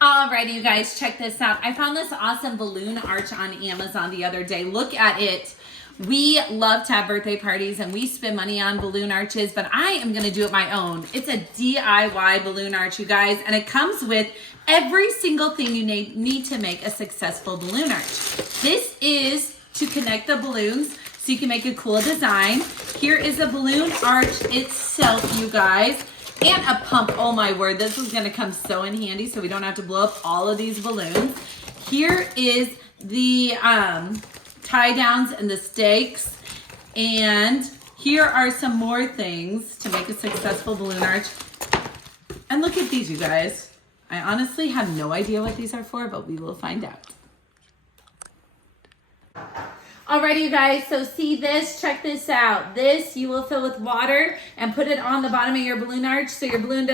Alrighty, you guys, check this out. I found this awesome balloon arch on Amazon the other day. Look at it. We love to have birthday parties and we spend money on balloon arches, but I am gonna do it my own. It's a DIY balloon arch, you guys, and it comes with every single thing you need to make a successful balloon arch. This is to connect the balloons so you can make a cool design. Here is a balloon arch itself, you guys. And a pump. Oh my word, this is gonna come so in handy so we don't have to blow up all of these balloons. Here is the tie downs and the stakes. And here are some more things to make a successful balloon arch. And look at these, you guys. I honestly have no idea what these are for, but we will find out. Alrighty, you guys, so see this, check this out. This you will fill with water and put it on the bottom of your balloon arch so your balloon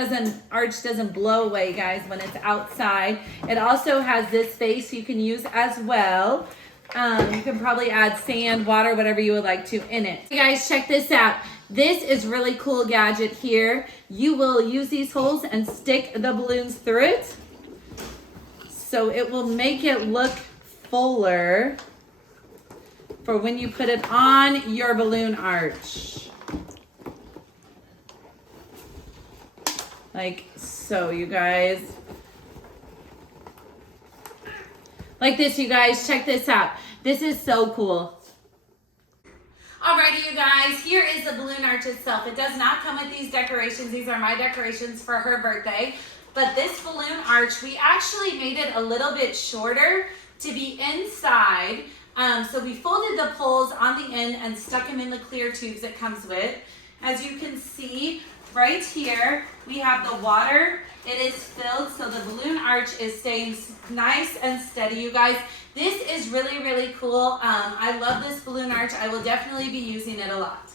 arch doesn't blow away, guys, when it's outside. It also has this face you can use as well. You can probably add sand, water, whatever you would like to in it. You guys, check this out. This is really cool gadget here. You will use these holes and stick the balloons through it. So it will make it look fuller for when you put it on your balloon arch. Like so, you guys. Like this, you guys, check this out. This is so cool. Alrighty, you guys, here is the balloon arch itself. It does not come with these decorations. These are my decorations for her birthday. But this balloon arch, we actually made it a little bit shorter to be inside. So we folded the poles on the end and stuck them in the clear tubes it comes with. As you can see right here, we have the water. It is filled so the balloon arch is staying nice and steady, you guys. This is really, really cool. I love this balloon arch. I will definitely be using it a lot.